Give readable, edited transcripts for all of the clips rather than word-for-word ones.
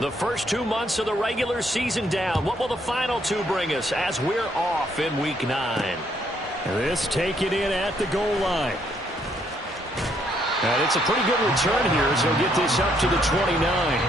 The first 2 months of the regular season down. What will the final two bring us as we're off in Week 9? This taken in at the goal line. And it's a pretty good return here as he'll get this up to the 29.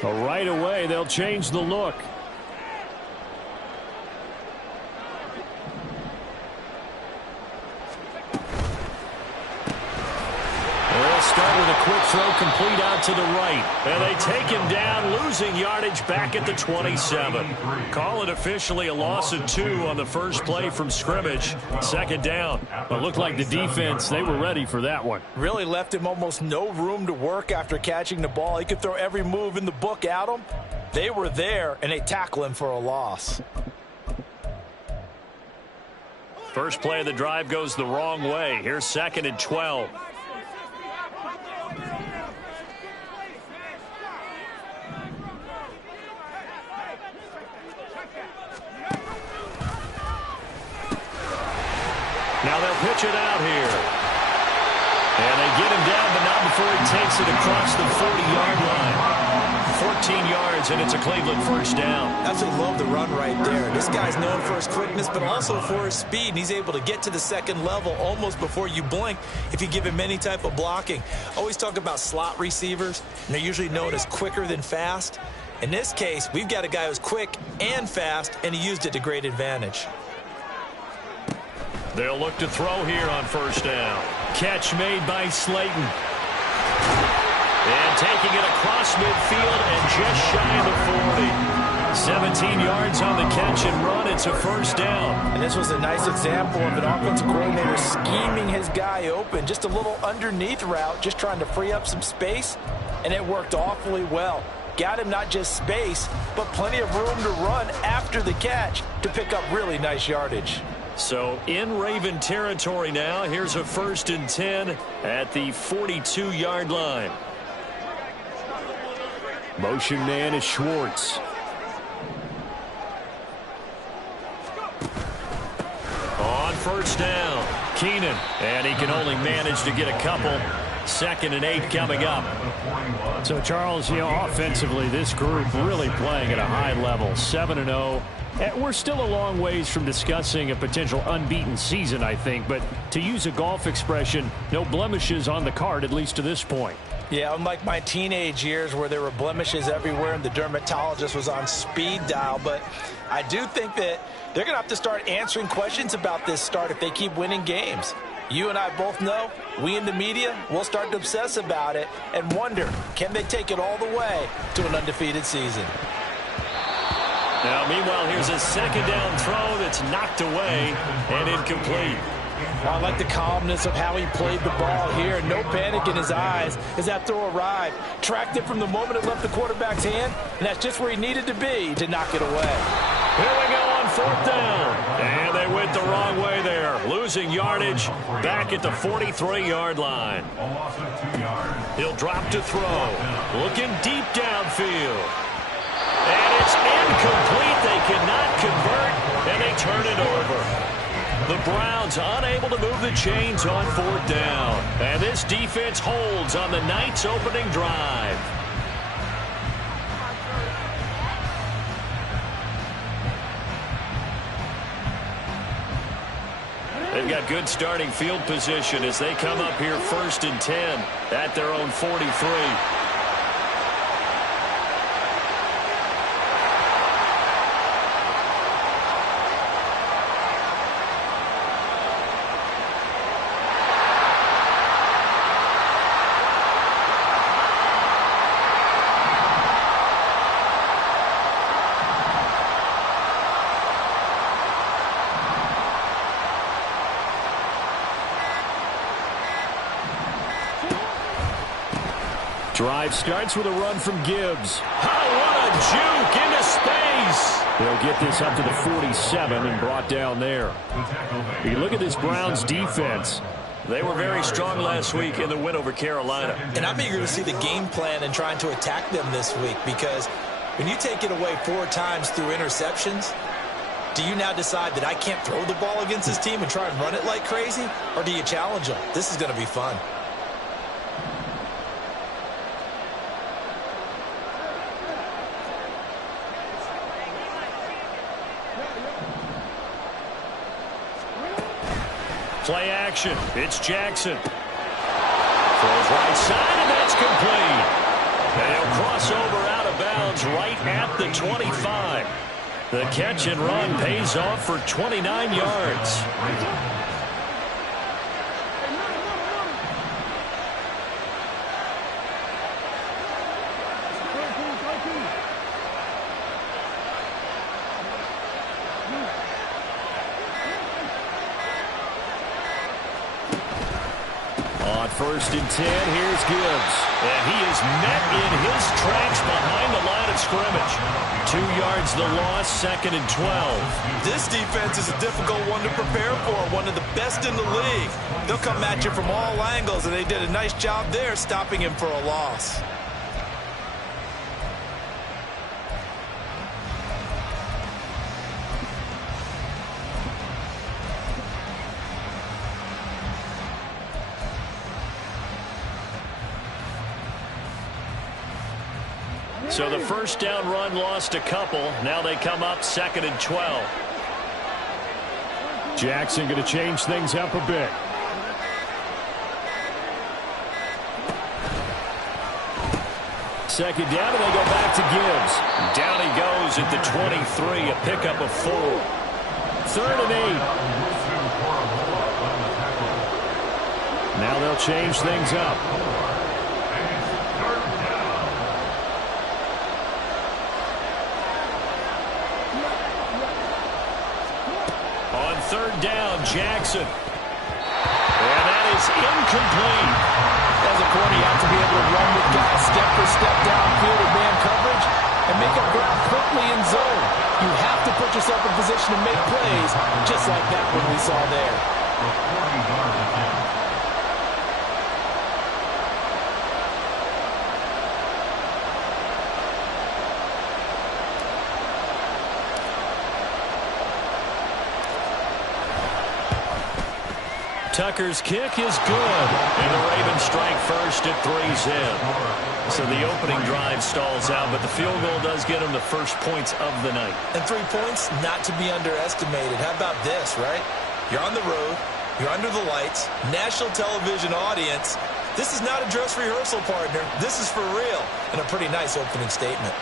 So right away, they'll change the look. They'll start with a quick throw complete out to the right. And they take him down, losing yardage back at the 27. Call it officially a loss of 2 on the first play from scrimmage. Second down. But looked like the defense, they were ready for that one. Really left him almost no room to work after catching the ball. He could throw every move in the book at him. They were there, and they tackle him for a loss. First play of the drive goes the wrong way. Here's 2nd and 12. Now they'll pitch it out here. And they get him down, but not before he takes it across the 40-yard line. 14 yards, and it's a Cleveland first down. Absolutely love the run right there. This guy's known for his quickness, but also for his speed. And he's able to get to the second level almost before you blink if you give him any type of blocking. Always talk about slot receivers, and they're usually known as quicker than fast. In this case, we've got a guy who's quick and fast, and he used it to great advantage. They'll look to throw here on first down. Catch made by Slayton. And taking it across midfield and just shy of the 40. 17 yards on the catch and run. It's a first down. And this was a nice example of an offensive coordinator scheming his guy open. Just a little underneath route, just trying to free up some space. And it worked awfully well. Got him not just space, but plenty of room to run after the catch to pick up really nice yardage. So in Raven territory now. Here's a 1st and 10 at the 42-yard line. Motion man is Schwartz. On first down, Keenan. And he can only manage to get a couple. 2nd and 8 coming up. So, Charles, offensively, this group really playing at a high level. 7-0. We're still a long ways from discussing a potential unbeaten season, I think. But to use a golf expression, no blemishes on the card, at least to this point. Yeah, unlike my teenage years where there were blemishes everywhere and the dermatologist was on speed dial. But I do think that they're going to have to start answering questions about this start if they keep winning games. You and I both know, we in the media, we'll start to obsess about it and wonder, can they take it all the way to an undefeated season? Now, meanwhile, here's a 2nd down throw that's knocked away and incomplete. I like the calmness of how he played the ball here. No panic in his eyes as that throw arrived. Tracked it from the moment it left the quarterback's hand, and that's just where he needed to be to knock it away. Here we go on 4th down. And they went the wrong way there. Losing yardage back at the 43-yard line. He'll drop to throw. Looking deep downfield. And it's incomplete. They cannot convert, and they turn it over. The Browns unable to move the chains on 4th down. And this defense holds on the night's opening drive. They've got good starting field position as they come up here 1st and 10 at their own 43. Drive starts with a run from Gibbs. Oh, what a juke into space. They'll get this up to the 47 and brought down there. You look at this Browns defense. They were very strong last week in the win over Carolina. And I'm eager to see the game plan and trying to attack them this week, because when you take it away 4 times through interceptions, do you now decide that I can't throw the ball against this team and try and run it like crazy? Or do you challenge them? This is going to be fun. Play action. It's Jackson. Throws right side, and that's complete. And he'll cross over out of bounds right at the 25. The catch and run pays off for 29 yards. On 1st and 10, here's Gibbs. And he is met in his tracks behind the line of scrimmage. 2 yards the loss, 2nd and 12. This defense is a difficult one to prepare for, one of the best in the league. They'll come at you from all angles, and they did a nice job there stopping him for a loss. So the first down run lost a couple. Now they come up 2nd and 12. Jackson going to change things up a bit. Second down, and they go back to Gibbs. Down he goes at the 23, a pickup of 4. 3rd and 8. Now they'll change things up. On 3rd down, Jackson. And that is incomplete. As a corner, you have to be able to run with guys step for step downfield with man coverage and make up ground quickly in zone. You have to put yourself in position to make plays, just like that one we saw there. Tucker's kick is good. And the Ravens strike first at 3's in. So the opening drive stalls out, but the field goal does get them the first points of the night. And 3 points, not to be underestimated. How about this, right? You're on the road. You're under the lights. National television audience. This is not a dress rehearsal, partner. This is for real. And a pretty nice opening statement.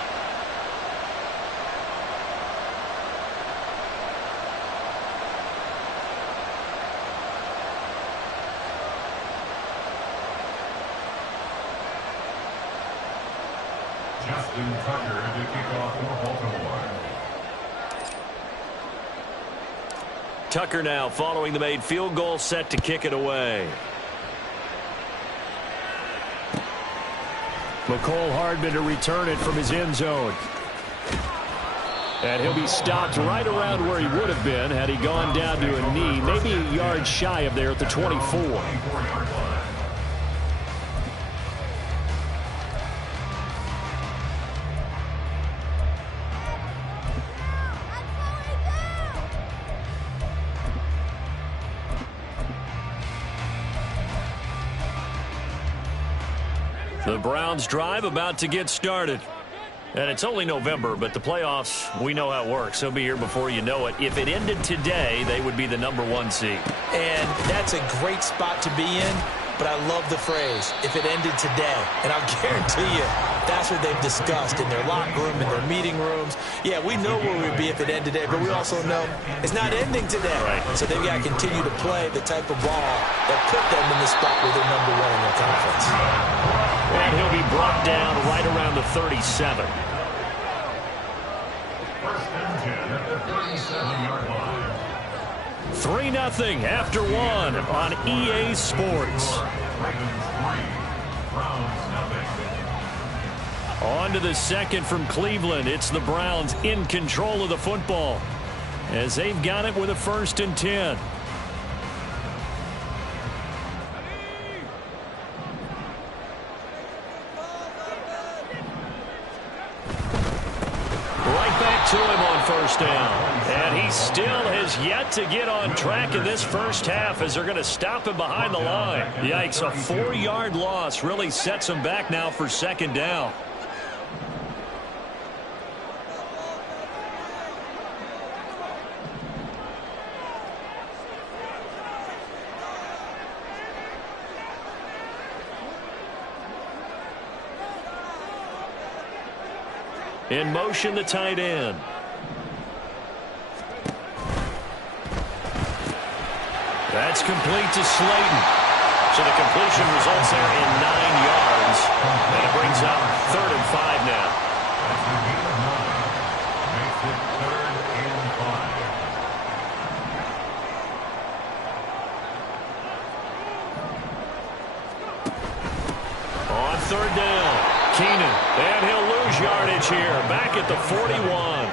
Tucker to kick off for Baltimore. Tucker now following the made field goal, set to kick it away. McCole Hardman to return it from his end zone. And he'll be stopped right around where he would have been had he gone down to a knee, maybe a yard shy of there at the 24. The Browns drive about to get started. And it's only November, but the playoffs, we know how it works. They'll be here before you know it. If it ended today, they would be the #1 seed. And that's a great spot to be in, but I love the phrase, if it ended today. And I'll guarantee you, that's what they've discussed in their locker room, in their meeting rooms. Yeah, we know where we'd be if it ended today, but we also know it's not ending today. Right. So they've got to continue to play the type of ball that put them in the spot where they're #1 in their conference. And he'll be brought down right around the 37. First and 10 at the 37-yard line. 3-0 after 1 on EA Sports. Ravens 3, Browns 0. On to the second from Cleveland. It's the Browns in control of the football as they've got it with a 1st and 10. Right back to him on 1st down. And he still has yet to get on track in this first half as they're going to stop him behind the line. Yikes, a 4-yard loss really sets him back now for 2nd down. In motion, the tight end. That's complete to Slayton. So the completion results there in 9 yards. And it brings up 3rd and 5 now. Makes it 3rd and 5. On 3rd down, Keenan. And he'll lose yardage here. Back at the 41.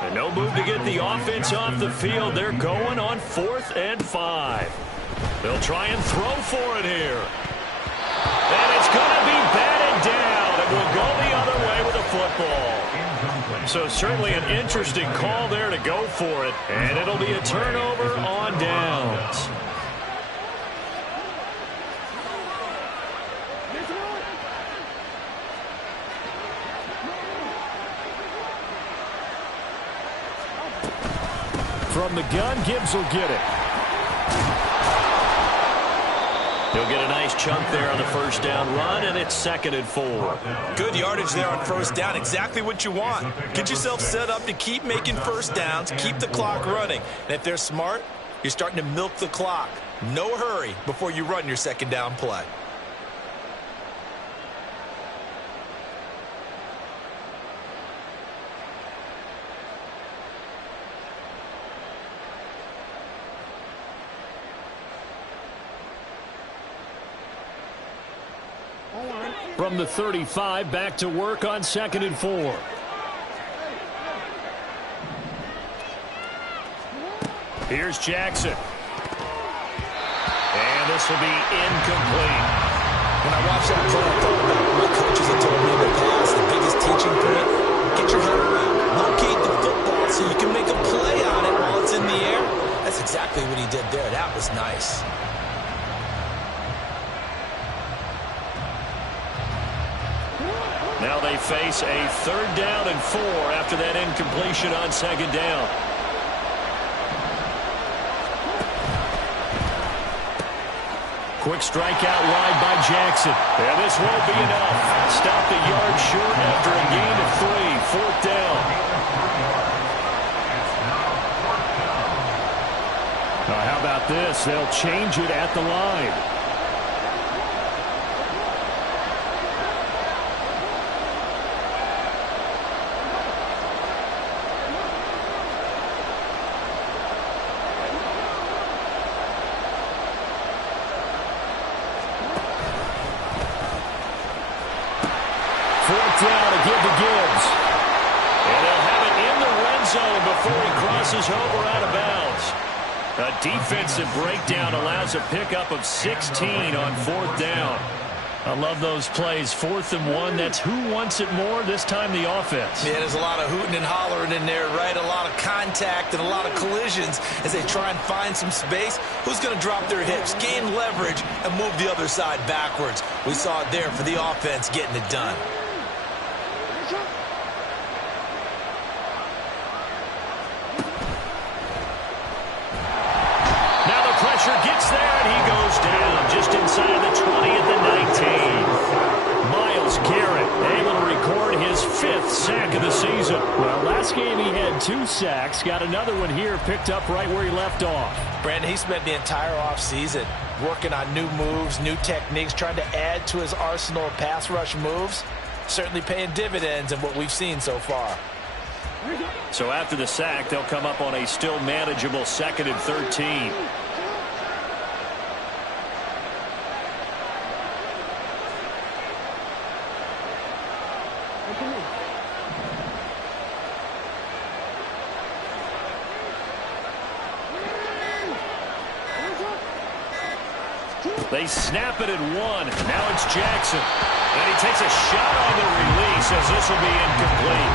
And no move to get the offense off the field. They're going on 4th and 5. They'll try and throw for it here. And it's going to be batted down. It will go the other way with the football. So certainly an interesting call there to go for it. And it'll be a turnover on downs. From the gun, Gibbs will get it. He'll get a nice chunk there on the 1st down run, and it's 2nd and 4. Good yardage there on 1st down. Exactly what you want. Get yourself set up to keep making 1st downs, keep the clock running. And if they're smart, you're starting to milk the clock. No hurry before you run your 2nd down play. From the 35, back to work on 2nd and 4. Here's Jackson. And this will be incomplete. When I watched that play, I thought about what my coaches had told me in the past. The biggest teaching point, get your head around. Locate the football so you can make a play on it while it's in the air. That's exactly what he did there. That was nice. Now they face a 3rd down and 4 after that incompletion on 2nd down. Quick strikeout wide by Jackson. And this won't be enough. Stopped a yard short after a gain of 3. 4th down. Now how about this? They'll change it at the line. Down to give to Gibbs. And they'll have it in the red zone before he crosses over out of bounds. A defensive breakdown allows a pickup of 16 on 4th down. I love those plays. 4th and 1. That's who wants it more, this time the offense. Yeah, there's a lot of hooting and hollering in there, right? A lot of contact and a lot of collisions as they try and find some space. Who's going to drop their hips, gain leverage, and move the other side backwards? We saw it there for the offense getting it done. Gets there, and he goes down just inside the 20 at the 19. Myles Garrett able to record his 5th sack of the season. Well, last game he had 2 sacks. Got another one here, picked up right where he left off. Brandon, he spent the entire offseason working on new moves, new techniques, trying to add to his arsenal of pass rush moves. Certainly paying dividends in what we've seen so far. So after the sack, they'll come up on a still manageable 2nd and 13. They snap it at 1. Now it's Jackson. And he takes a shot on the release as this will be incomplete.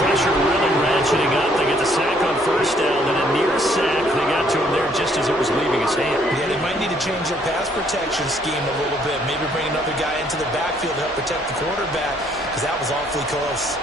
Pressure really ratcheting up. They get the sack on first down. Then a near sack. They got to him there just as it was leaving his hand. Yeah, they might need to change their pass protection scheme a little bit. Maybe bring another guy into the backfield to help protect the quarterback, because that was awfully close.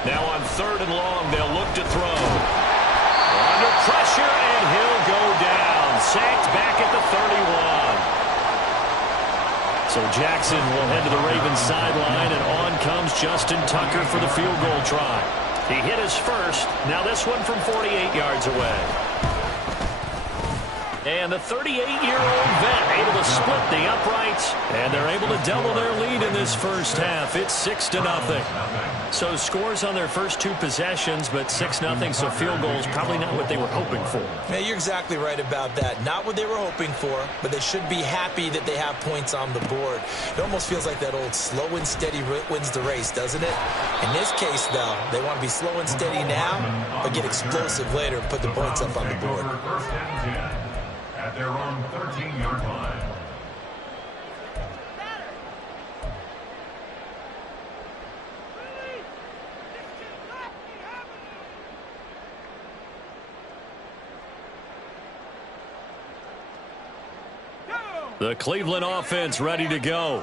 Now on 3rd and long, they'll look to throw. Under pressure, and he'll go down. Sacked back at the 31. So Jackson will head to the Ravens sideline, and on comes Justin Tucker for the field goal try. He hit his first. Now this one from 48 yards away. And the 38-year-old vet able to split the uprights, and they're able to double their lead in this first half. It's 6-0. So scores on their first 2 possessions, but 6-0, so field goals probably not what they were hoping for. Yeah, you're exactly right about that. Not what they were hoping for, but they should be happy that they have points on the board. It almost feels like that old slow and steady wins the race, doesn't it? In this case, though, they want to be slow and steady now, but get explosive later and put the points up on the board. At their own 13-yard line. The Cleveland offense ready to go.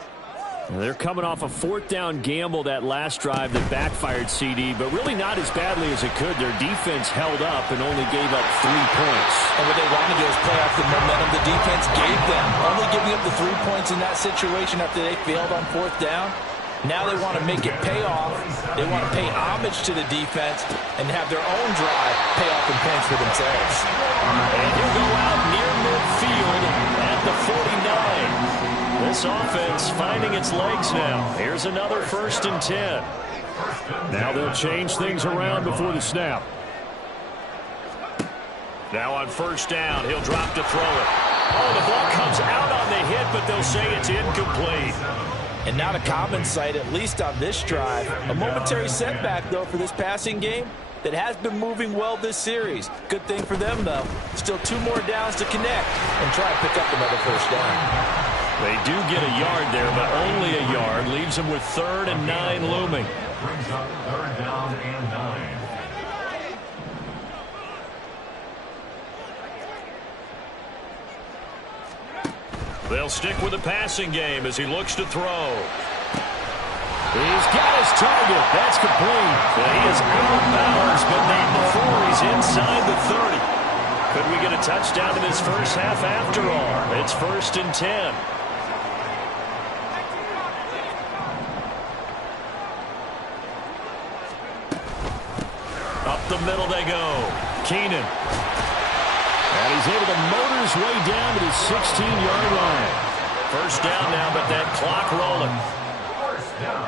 They're coming off a 4th down gamble that last drive that backfired CD, but really not as badly as it could. Their defense held up and only gave up 3 points. And what they wanted to do is play off the momentum the defense gave them. Only giving up the 3 points in that situation after they failed on 4th down. Now they want to make it pay off. They want to pay homage to the defense and have their own drive pay off in points for themselves. And he'll go out near midfield at the 49. This offense finding its legs now. Here's another 1st and 10. Now they'll change things around before the snap. Now on 1st down, he'll drop to throw it. Oh, the ball comes out on the hit, but they'll say it's incomplete. And not a common sight, at least on this drive. A momentary setback, though, for this passing game that has been moving well this series. Good thing for them, though. Still 2 more downs to connect and try to pick up another 1st down. They do get a yard there, but only a yard. Leaves them with 3rd and 9 looming. Brings up 3rd down and 9. They'll stick with the passing game as he looks to throw. He's got his target. That's complete. He is out of bounds, but not before he's inside the 30. Could we get a touchdown in this first half after all? It's 1st and 10. Up the middle they go. Keenan. And he's able to motor his way down to the 16-yard line. 1st down now, but that clock rolling. 1st down.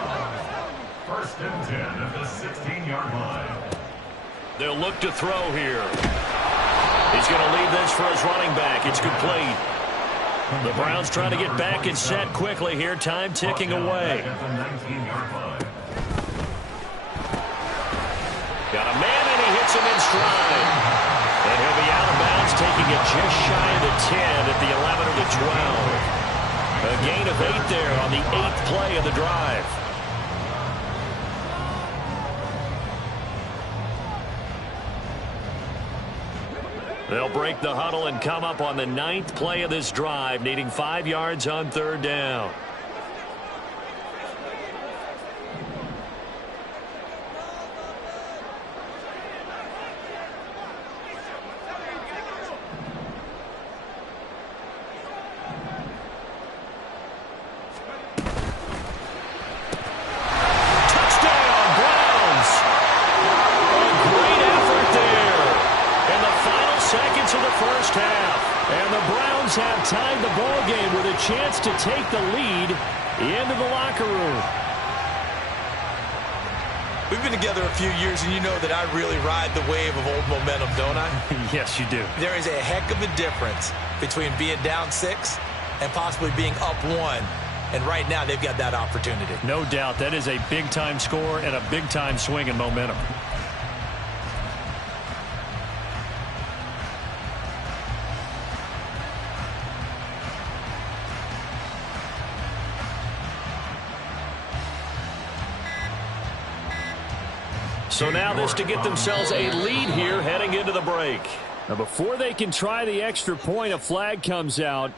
1st and 10 at the 16-yard line. They'll look to throw here. He's going to leave this for his running back. It's complete. The Browns trying to get back and set quickly here. Time ticking away. Got a man, and he hits him in stride. And he'll be out of bounds, taking it just shy of the 10 at the 11 or the 12. A gain of 8 there on the 8th play of the drive. They'll break the huddle and come up on the 9th play of this drive, needing 5 yards on 3rd down. Have tied the ball game with a chance to take the lead into the locker room. We've been together a few years, and you know that I really ride the wave of old momentum, don't I? Yes, you do. There is a heck of a difference between being down 6 and possibly being up 1. And right now, they've got that opportunity. No doubt. That is a big-time score and a big-time swing in momentum. So now this to get themselves a lead here heading into the break. Now before they can try the extra point, a flag comes out,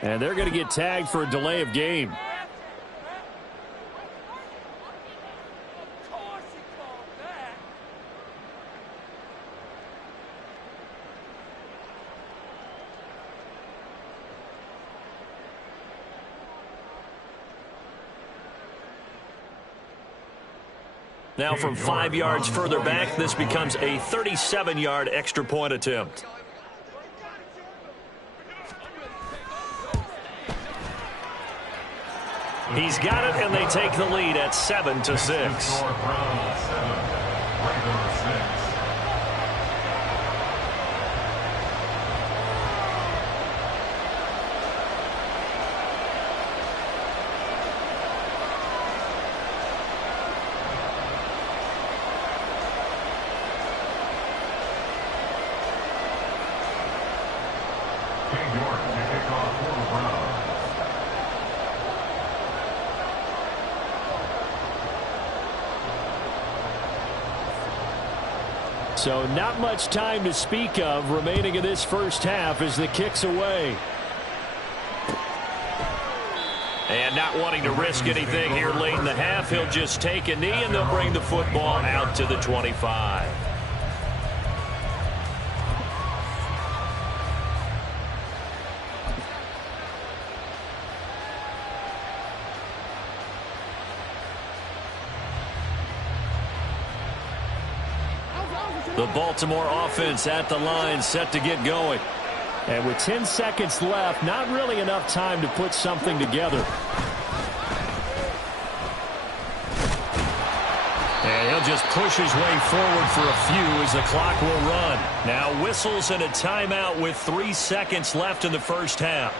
and they're going to get tagged for a delay of game. Now from 5 yards further back, this becomes a 37-yard extra point attempt. He's got it, and they take the lead at 7-6. So not much time to speak of remaining in this first half as the kick's away. And not wanting to risk anything here late in the half, he'll just take a knee and they'll bring the football out to the 25. The Baltimore offense at the line, set to get going. And with 10 seconds left, not really enough time to put something together. And he'll just push his way forward for a few as the clock will run. Now whistles and a timeout with 3 seconds left in the first half.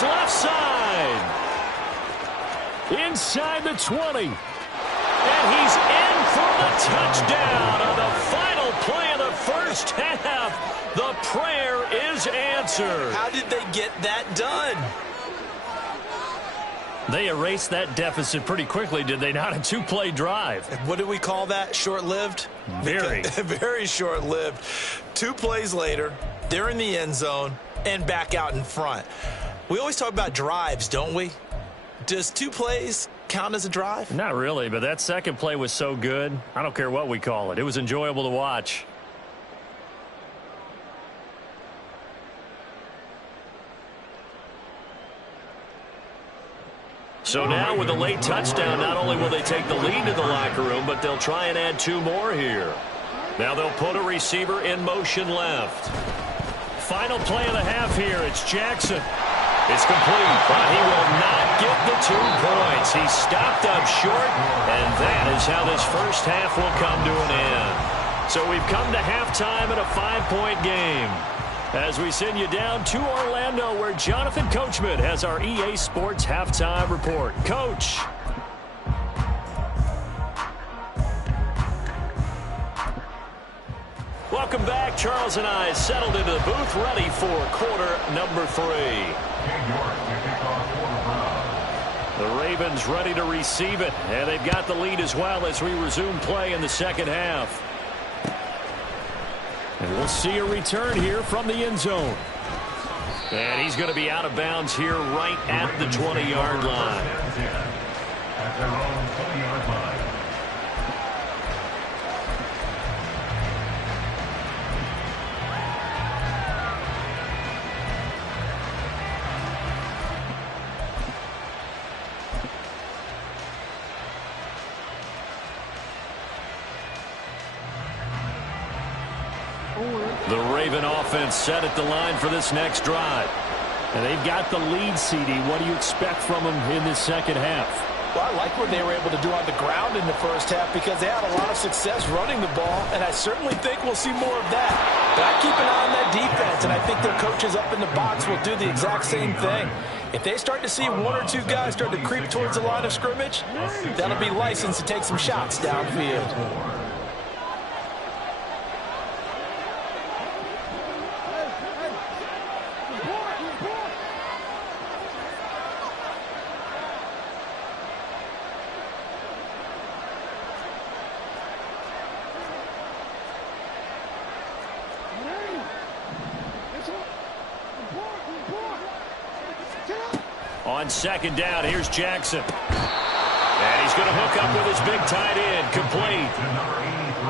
Left side. Inside the 20. And he's in for the touchdown on the final play of the first half. The prayer is answered. How did they get that done? They erased that deficit pretty quickly, did they not? A 2-play drive. What do we call that? Short-lived? Very. Very short-lived. 2 plays later, they're in the end zone and back out in front. We always talk about drives, don't we? Does 2 plays count as a drive? Not really, but that second play was so good. I don't care what we call it. It was enjoyable to watch. So now with a late touchdown, not only will they take the lead to the locker room, but they'll try and add 2 more here. Now they'll put a receiver in motion left. Final play of the half here. It's Jackson. It's complete, but he will not get the 2 points. He stopped up short, and that is how this first half will come to an end. So we've come to halftime in a 5-point game. As we send you down to Orlando, where Jonathan Coachman has our EA Sports halftime report. Coach. Welcome back. Charles and I settled into the booth, ready for quarter number 3. The Ravens ready to receive it, and they've got the lead as well as we resume play in the second half. And we'll see a return here from the end zone. And he's going to be out of bounds here right at the 20-yard line. At their own 20-yard line. The Raven offense set at the line for this next drive. And they've got the lead, CD. What do you expect from them in this second half? Well, I like what they were able to do on the ground in the first half because they had a lot of success running the ball, and I certainly think we'll see more of that. But I keep an eye on that defense, and I think their coaches up in the box will do the exact same thing. If they start to see one or two guys start to creep towards the line of scrimmage, that'll be licensed to take some shots downfield. On second down, here's Jackson. And he's going to hook up with his big tight end, complete.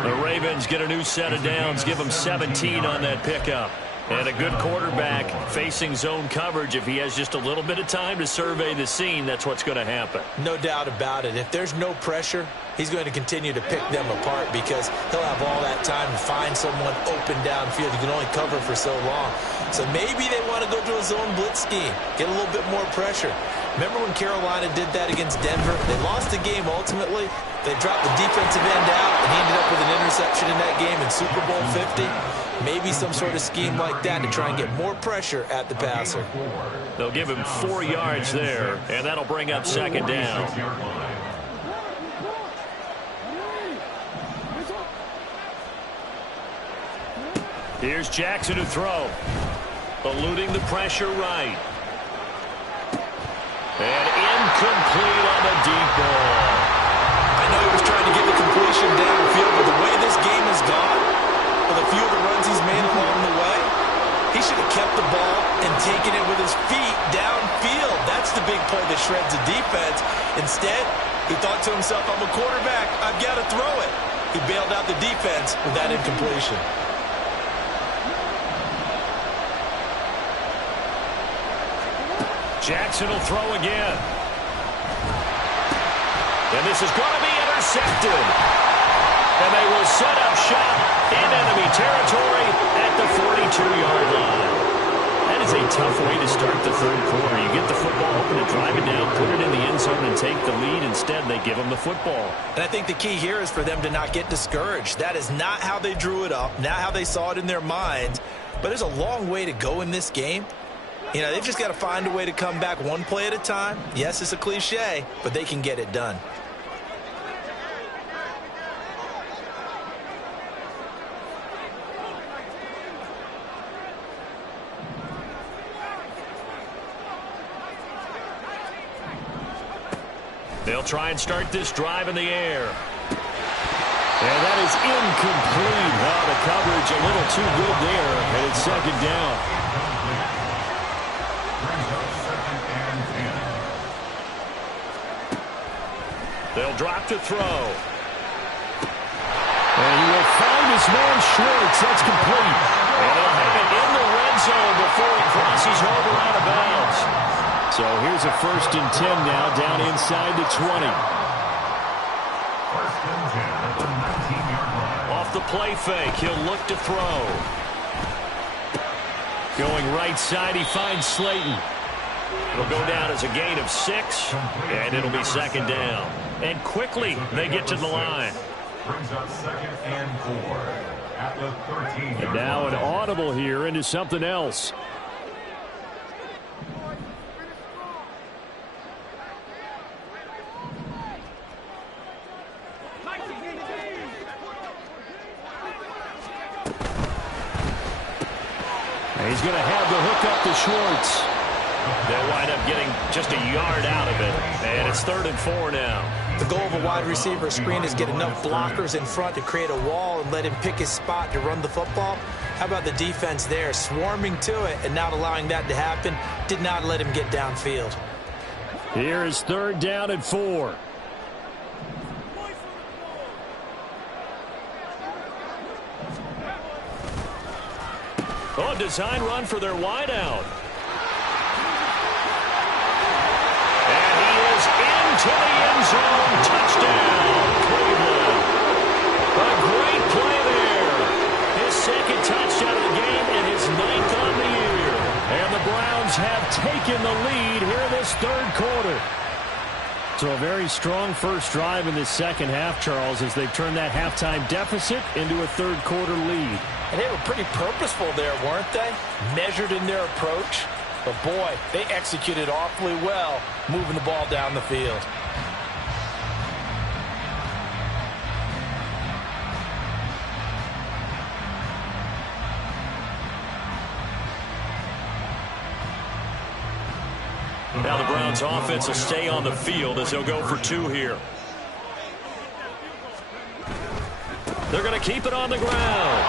The Ravens get a new set of downs, give them 17 on that pickup. And a good quarterback facing zone coverage. If he has just a little bit of time to survey the scene, that's what's going to happen. No doubt about it. If there's no pressure, he's going to continue to pick them apart because he'll have all that time to find someone open downfield. He can only cover for so long. So maybe they want to go to a zone blitz scheme, get a little bit more pressure. Remember when Carolina did that against Denver? They lost the game ultimately. They dropped the defensive end out, and he ended up with an interception in that game in Super Bowl 50. Maybe some sort of scheme like that to try and get more pressure at the passer. They'll give him 4 yards there, and that'll bring up second down. Here's Jackson to throw. Eluding the pressure right. And incomplete on the deep ball. I know he was trying to get the completion downfield, but the way this game has gone, with a few of the runs he's made along the way, he should have kept the ball and taken it with his feet downfield. That's the big play that shreds the defense. Instead, he thought to himself, I'm a quarterback, I've got to throw it. He bailed out the defense with that incompletion. Jackson will throw again. And this is going to be intercepted. And they will set up shop in enemy territory at the 42-yard line. That is a tough way to start the third quarter. You get the football open and drive it down, put it in the end zone, and take the lead. Instead, they give them the football. And I think the key here is for them to not get discouraged. That is not how they drew it up, not how they saw it in their minds. But there's a long way to go in this game. You know, they've just got to find a way to come back one play at a time. Yes, it's a cliche, but they can get it done. They'll try and start this drive in the air. And that is incomplete. Well, the coverage a little too good there, and it's second down. They'll drop to throw. And he will find his man Schwartz. That's complete. And they'll have it in the red zone before he crosses over out of bounds. So here's a 1st and 10 now, down inside the 20. 1st and 10 at the 19-yard line. Off the play fake, he'll look to throw. Going right side, he finds Slayton. It'll go down as a gain of 6, and it'll be second down. And quickly, they get to the line. Brings up 2nd and 4 at the 13-yard line. And now an audible here into something else. And he's going to have the hook up to Schwartz. They'll wind up getting just a yard out of it. And it's 3rd and 4 now. The goal of a wide receiver screen is get enough blockers in front to create a wall and let him pick his spot to run the football. How about the defense there, swarming to it and not allowing that to happen? Did not let him get downfield. Here is 3rd down and 4. Oh, design run for their wideout. And he is into the end zone. Touchdown, Cleveland. A great play there. His 2nd touchdown of the taken the lead here in this third quarter. So a very strong first drive in this second half, Charles, as they've turned that halftime deficit into a third quarter lead. And they were pretty purposeful there, weren't they? Measured in their approach. But boy, they executed awfully well, moving the ball down the field. Now the Browns offense will stay on the field as they'll go for two here. They're going to keep it on the ground.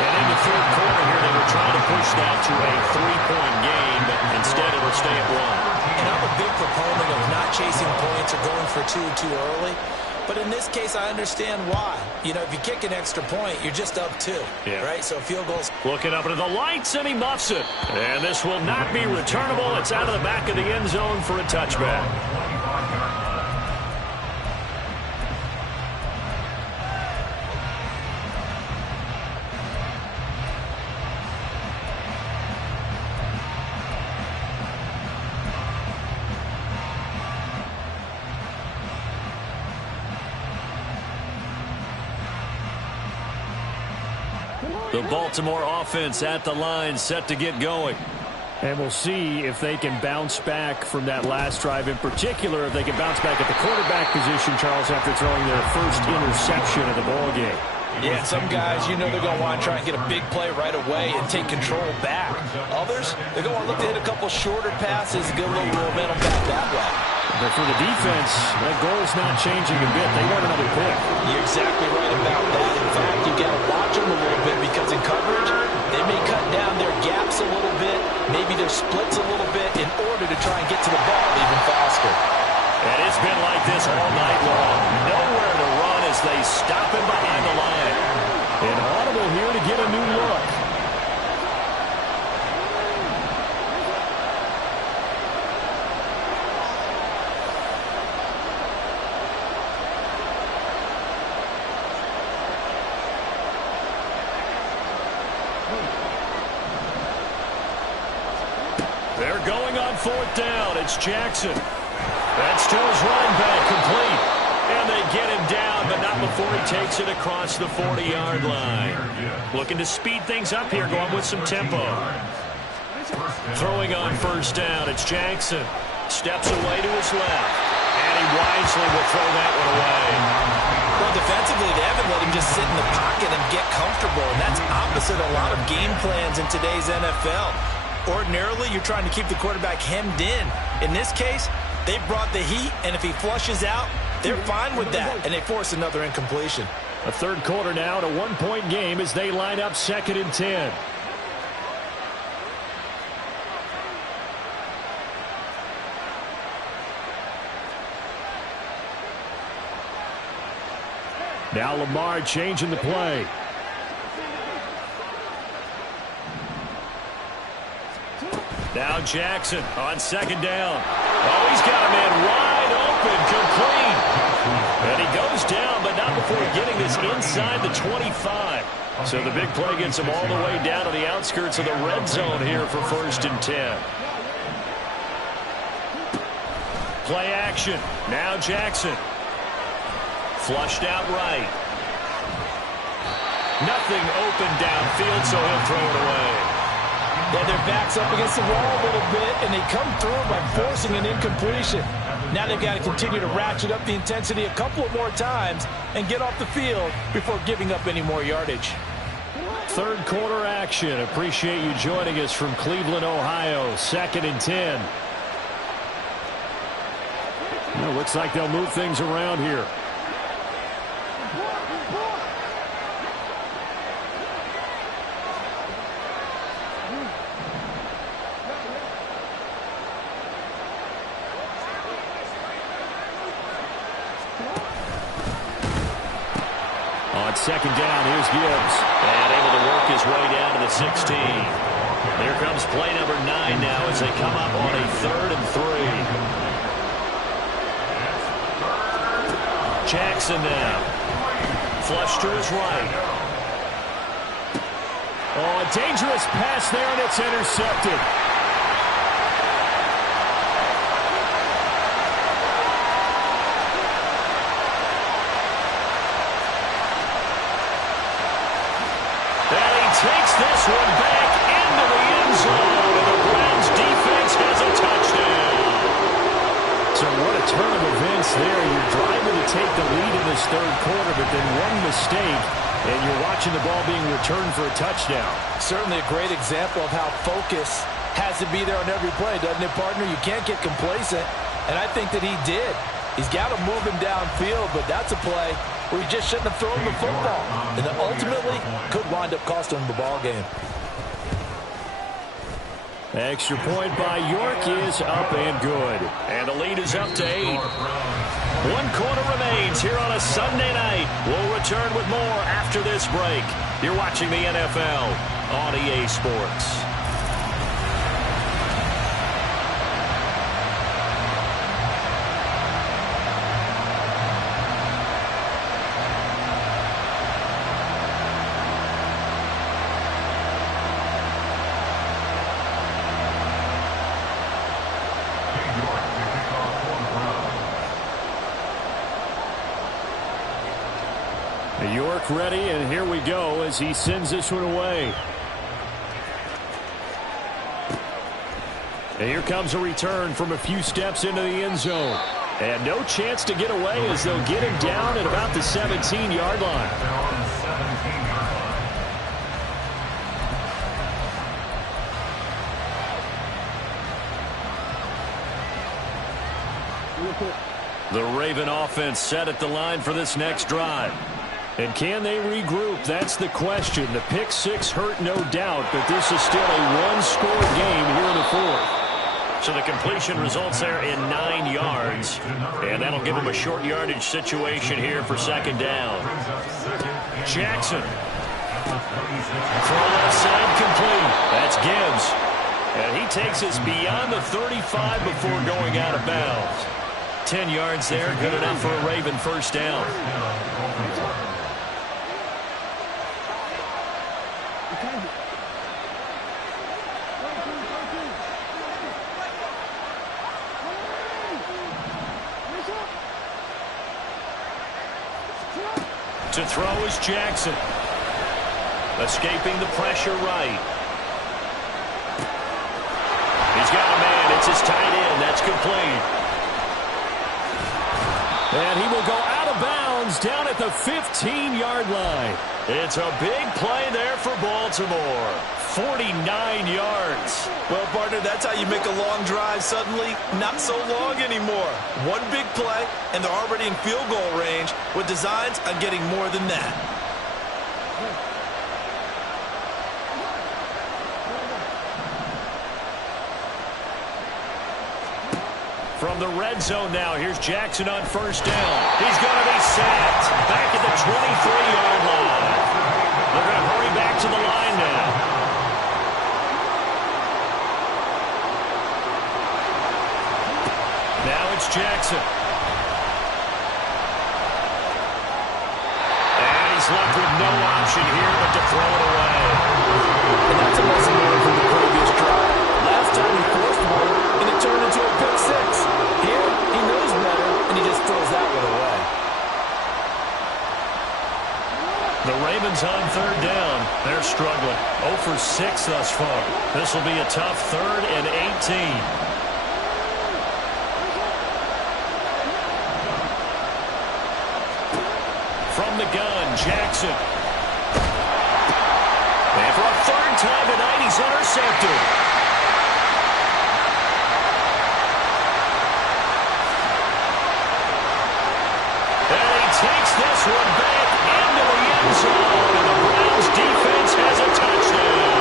And in the third quarter here, they were trying to push that to a three-point game, but instead it'll stay at one. And I'm a big proponent of not chasing points or going for two too early. But in this case, I understand why. You know, if you kick an extra point, you're just up two, right? So field goals. Looking up into the lights, and he muffs it. And this will not be returnable. It's out of the back of the end zone for a touchback. The Baltimore offense at the line, set to get going. And we'll see if they can bounce back from that last drive. In particular, if they can bounce back at the quarterback position, Charles, after throwing their first interception of the ballgame. Yeah, some guys, you know they're going to want to try and get a big play right away and take control back. Others, they're going to look to hit a couple shorter passes and get a little momentum back that way. But for the defense, that goal's not changing a bit. They want another pick. You're exactly right about that. In fact, you got to watch them a little bit because in coverage, they may cut down their gaps a little bit, maybe their splits a little bit in order to try and get to the ball even faster. And it's been like this all night long. Nowhere to run as they stop him behind the line. An audible here to get a new look. They're going on fourth down. It's Jackson. That's to his running back, complete. And they get him down, but not before he takes it across the 40-yard line. Looking to speed things up here, going with some tempo. Throwing on first down, it's Jackson. Steps away to his left. And he wisely will throw that one away. Well, defensively, they haven't let him just sit in the pocket and get comfortable. And that's opposite a lot of game plans in today's NFL. Ordinarily, you're trying to keep the quarterback hemmed in. In this case, they brought the heat, and if he flushes out, they're fine with that, and they force another incompletion. A third quarter now at a one-point game as they line up 2nd and 10. Now Lamar changing the play. Now Jackson on 2nd down. Oh, he's got a man wide open, complete. And he goes down, but not before getting this inside the 25. So the big play gets him all the way down to the outskirts of the red zone here for 1st and 10. Play action. Now Jackson. Flushed out right. Nothing open downfield, so he'll throw it away. Yeah, their back's up against the wall a little bit, and they come through by forcing an incompletion. Now they've got to continue to ratchet up the intensity a couple of more times and get off the field before giving up any more yardage. Third quarter action. Appreciate you joining us from Cleveland, Ohio. 2nd and 10. Well, looks like they'll move things around here. On 2nd down, here's Gibbs. And able to work his way down to the 16. Here comes play number 9 now as they come up on a 3rd and 3. Jackson now. Flush to his right. Oh, a dangerous pass there, and it's intercepted. And he takes this one back into the end zone, and the Browns defense has a touchdown. So what a turn of events there. You're driving to take the lead in this third quarter, but then one mistake, and you're watching the ball being returned for a touchdown. Certainly a great example of how focus has to be there on every play, doesn't it, partner? You can't get complacent, and I think that he did. He's got to move him downfield, but that's a play where he just shouldn't have thrown the football, and that ultimately could wind up costing him the ball game. Extra point by York is up and good. And the lead is up to 8. 1 quarter remains here on a Sunday night. We'll return with more after this break. You're watching the NFL on EA Sports. York ready, and here we go as he sends this one away. And here comes a return from a few steps into the end zone. And no chance to get away as they'll get him down at about the 17-yard line. The Raven offense set at the line for this next drive. And can they regroup? That's the question. The pick six hurt, no doubt, but this is still a one-score game here in the fourth. So the completion results there in 9 yards, and that'll give them a short yardage situation here for second down. Jackson. Throw left side complete. That's Gibbs. And he takes us beyond the 35 before going out of bounds. 10 yards there, good enough for a Raven first down. To throw is Jackson. Escaping the pressure right. He's got a man. It's his tight end. That's complete. And he will go out of bounds down at the 15-yard line. It's a big play there for Baltimore. 49 yards. Well, partner, that's how you make a long drive suddenly not so long anymore. One big play, and they're already in field goal range with designs on getting more than that. From the red zone now, here's Jackson on first down. He's going to be sacked back at the 23-yard line. They're going to hurry back to the line now. Now it's Jackson. And he's left with no option here but to throw it away. And that's a lesson learned from the previous drive. Last time he forced one, and it turned into a pick six. Here, he knows better, and he just throws that one away. The Ravens on third down. They're struggling. 0 for 6 thus far. This will be a tough 3rd and 18. From the gun, Jackson. And for a 3rd time tonight, he's intercepted. And he takes this one back into the end zone. And the Browns defense has a touchdown.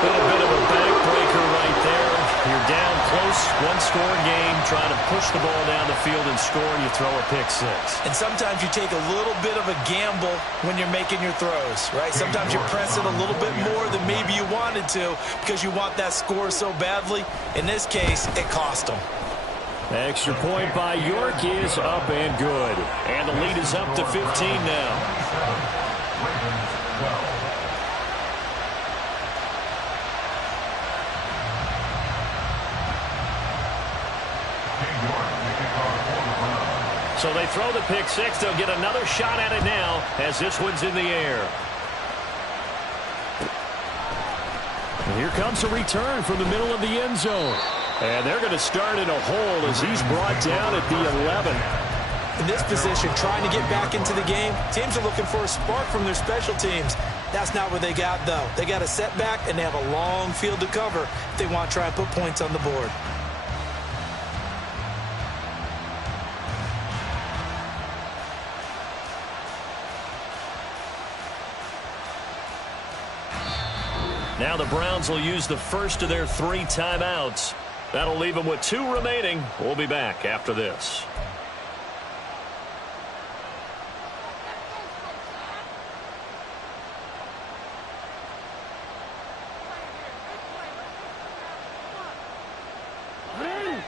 Been a bit of a backbreaker right there. You're down close, one-score game, trying to push the ball down the field and score, and you throw a pick six. And sometimes you take a little bit of a gamble when you're making your throws, right? Sometimes you press it a little bit more than maybe you wanted to because you want that score so badly. In this case, it cost them. Extra point by York is up and good. And the lead is up to 15 now. So they throw the pick six. They'll get another shot at it now as this one's in the air. And here comes a return from the middle of the end zone. And they're going to start in a hole as he's brought down at the 11. In this position, trying to get back into the game, teams are looking for a spark from their special teams. That's not what they got, though. They got a setback, and they have a long field to cover if they want to try and put points on the board. Now the Browns will use the first of their 3 timeouts. That'll leave them with 2 remaining. We'll be back after this.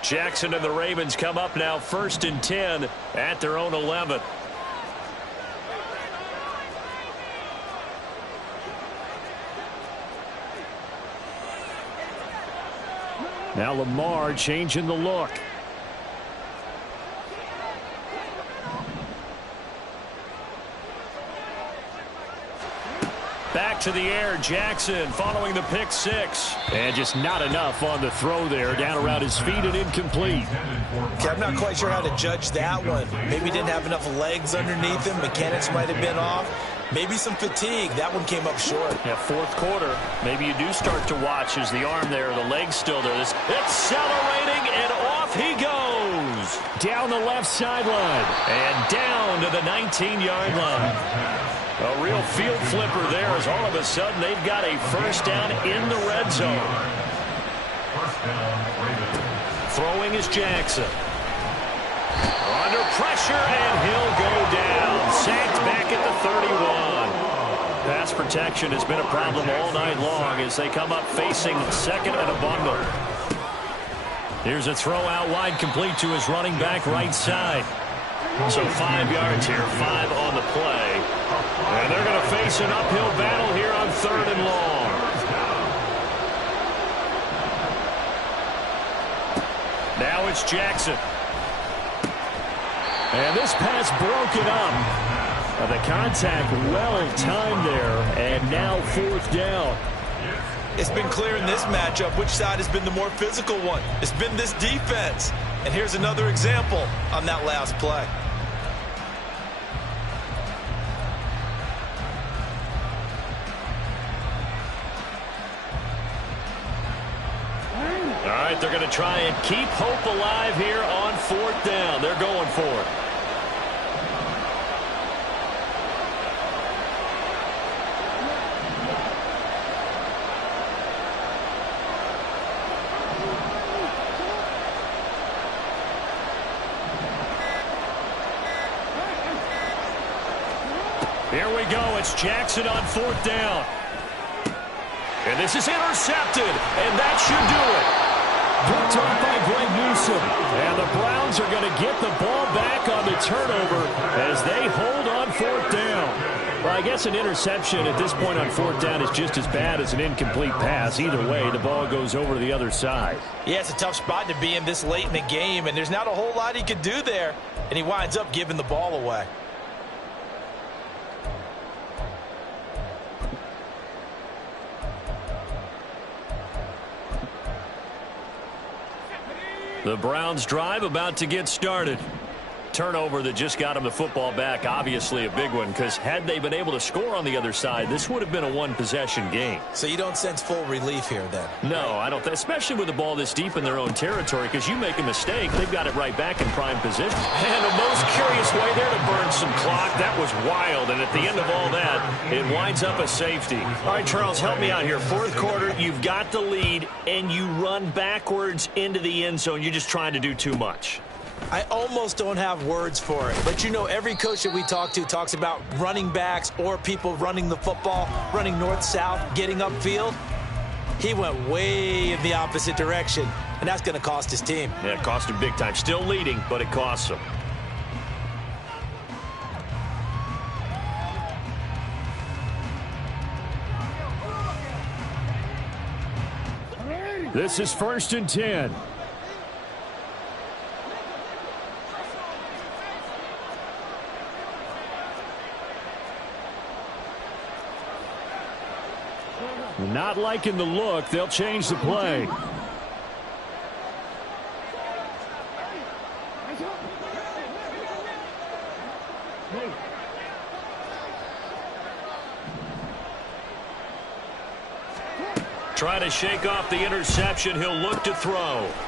Jackson and the Ravens come up now 1st and 10 at their own 11. Now Lamar changing the look. Back to the air, Jackson following the pick six. And just not enough on the throw there. Down around his feet and incomplete. Okay, I'm not quite sure how to judge that one. Maybe didn't have enough legs underneath him. Mechanics might have been off. Maybe some fatigue. That one came up short. Yeah, 4th quarter. Maybe you do start to watch as the arm there, the leg's still there. It's accelerating, and off he goes. Down the left sideline. And down to the 19-yard line. A real field flipper there as all of a sudden they've got a first down in the red zone. Throwing is Jackson. Under pressure, and he'll go down. Sacked back at the 31. Pass protection has been a problem all night long as they come up facing second and a bundle. Here's a throw out wide, complete to his running back right side. So 5 yards here, 5 on the play. And they're going to face an uphill battle here on 3rd and long. Now it's Jackson. And this pass broken up. The contact well timed there. And now 4th down. It's been clear in this matchup which side has been the more physical one. It's been this defense. And here's another example on that last play. All right, they're going to try and keep hope alive here on 4th down. They're going for it. Here we go. It's Jackson on 4th down. And this is intercepted, and that should do it. Picked off by Greg Newsome. And the Browns are going to get the ball back on the turnover as they hold on 4th down. Well, I guess an interception at this point on 4th down is just as bad as an incomplete pass. Either way, the ball goes over to the other side. Yeah, it's a tough spot to be in this late in the game, and there's not a whole lot he could do there. And he winds up giving the ball away. The Browns drive about to get started. Turnover that just got them the football back, obviously a big one, because had they been able to score on the other side, this would have been a one-possession game. So you don't sense full relief here then? No, I don't, especially with the ball this deep in their own territory, because you make a mistake, they've got it right back in prime position. And a most curious way there to burn some clock. That was wild, and at the end of all that, it winds up a safety. All right, Charles, help me out here. 4th quarter, you've got the lead, and you run backwards into the end zone. You're just trying to do too much. I almost don't have words for it. But, you know, every coach that we talk to talks about running backs or people running the football, running north-south, getting upfield. He went way in the opposite direction, and that's going to cost his team. Yeah, it cost him big time. Still leading, but it costs him. This is 1st and 10. Not liking the look. They'll change the play. Trying to shake off the interception. He'll look to throw.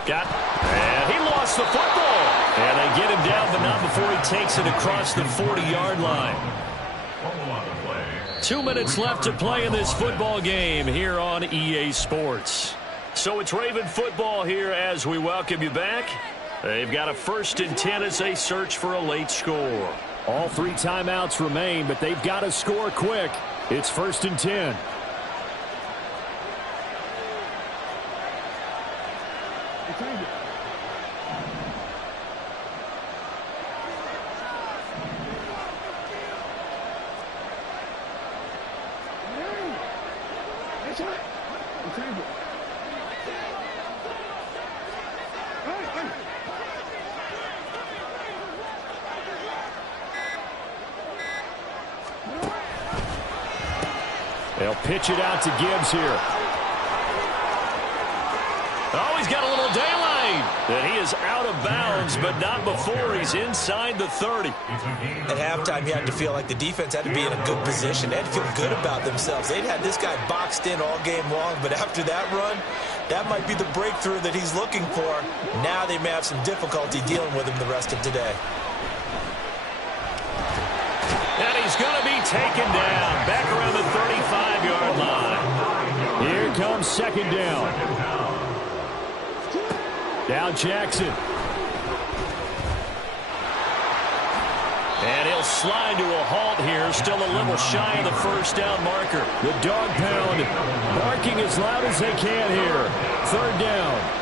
And he lost the football. And they get him down, but not before he takes it across the 40-yard line. 2 minutes left to play in this football game here on EA Sports. So it's Raven football here as we welcome you back. They've got a 1st and 10 as they search for a late score. All 3 timeouts remain, but they've got to score quick. It's 1st and 10. They'll pitch it out to Gibbs here. Oh, he's got a little daylight. And he is out of bounds, but not before he's inside the 30. At halftime, you had to feel like the defense had to be in a good position. They had to feel good about themselves. They'd had this guy boxed in all game long, but after that run, that might be the breakthrough that he's looking for. Now they may have some difficulty dealing with him the rest of today. And he's going to be taken down back around the 35-yard line. Here comes 2nd down. Now Jackson. And he'll slide to a halt here, still a little shy of the 1st down marker. The dog pound barking as loud as they can here. 3rd down.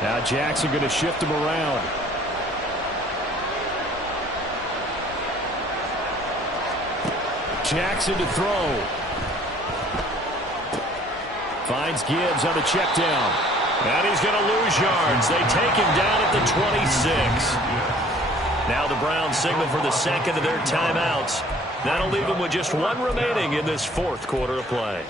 Now Jackson going to shift him around. Jackson to throw. Finds Gibbs on the check down. And he's going to lose yards. They take him down at the 26. Now the Browns signal for the 2nd of their timeouts. That'll leave them with just 1 remaining in this 4th quarter of play.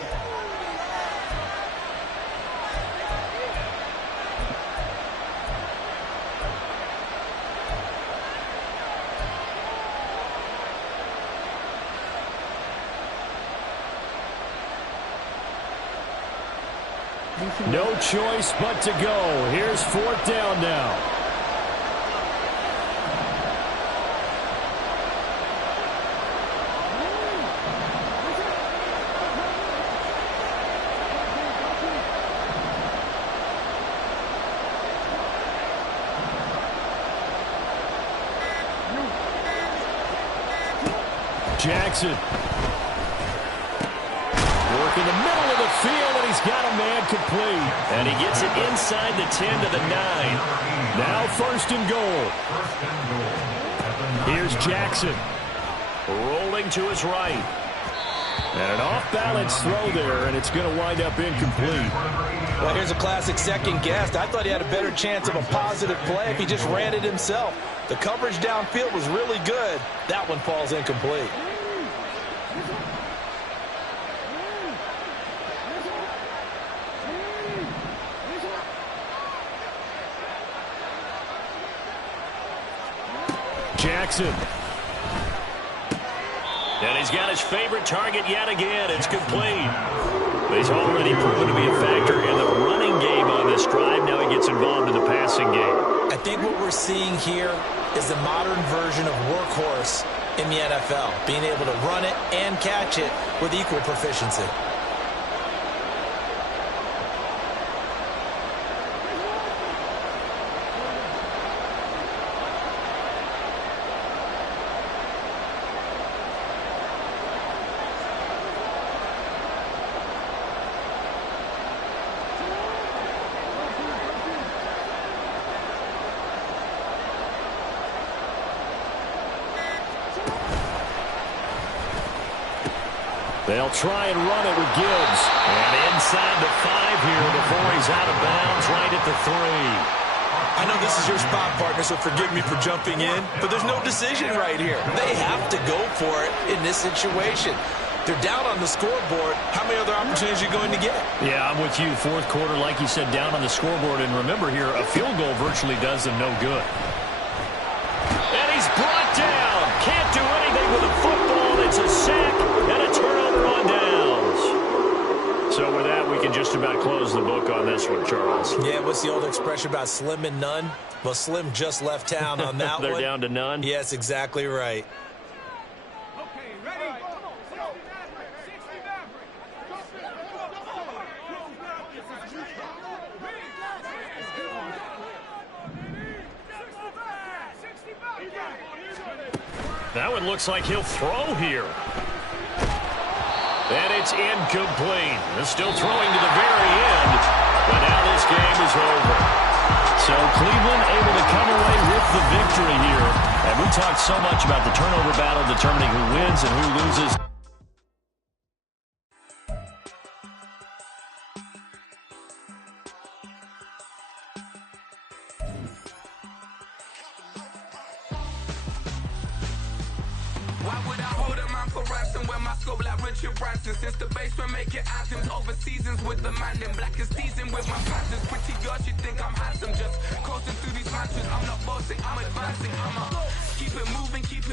No choice but to go. Here's 4th down now. Jackson. Work in the middle of the field, and he's got a man complete. And he gets it inside the 10 to the 9. Now 1st and goal. Here's Jackson. Rolling to his right. And an off-balance throw there, and it's going to wind up incomplete. Well, here's a classic second guess. I thought he had a better chance of a positive play if he just ran it himself. The coverage downfield was really good. That one falls incomplete. Jackson. And he's got his favorite target yet again. It's complete. He's already proven to be a factor in the running game on this drive. Now he gets involved in the passing game. I think what we're seeing here is the modern version of workhorse in the NFL, being able to run it and catch it with equal proficiency. They'll try and run it with Gibbs. And inside the 5 here before he's out of bounds right at the 3. I know this is your spot, partner, so forgive me for jumping in, but there's no decision right here. They have to go for it in this situation. They're down on the scoreboard. How many other opportunities are you going to get? Yeah, I'm with you. Fourth quarter, like you said, down on the scoreboard. And remember here, a field goal virtually does them no good. And he's brought down. Can't do anything with the football. It's a sack and a turnover on downs. So with that, we can just about close the book on this one, Charles. Yeah, what's the old expression about slim and none? Well, Slim just left town on that They're one. down to none? Yes, exactly right. That one looks like he'll throw here. And it's incomplete. They're still throwing to the very end. But now this game is over. So Cleveland able to come away with the victory here. And we talked so much about the turnover battle determining who wins and who loses. Why would I hold him on for ransom when my scope like Richard Branson? Since the basement making anthems over seasons with the man in black is seasoned with my passions. Pretty girls, you think I'm handsome, just coasting through these mansions. I'm not bossing, I'm advancing. I'ma keep it moving, keep it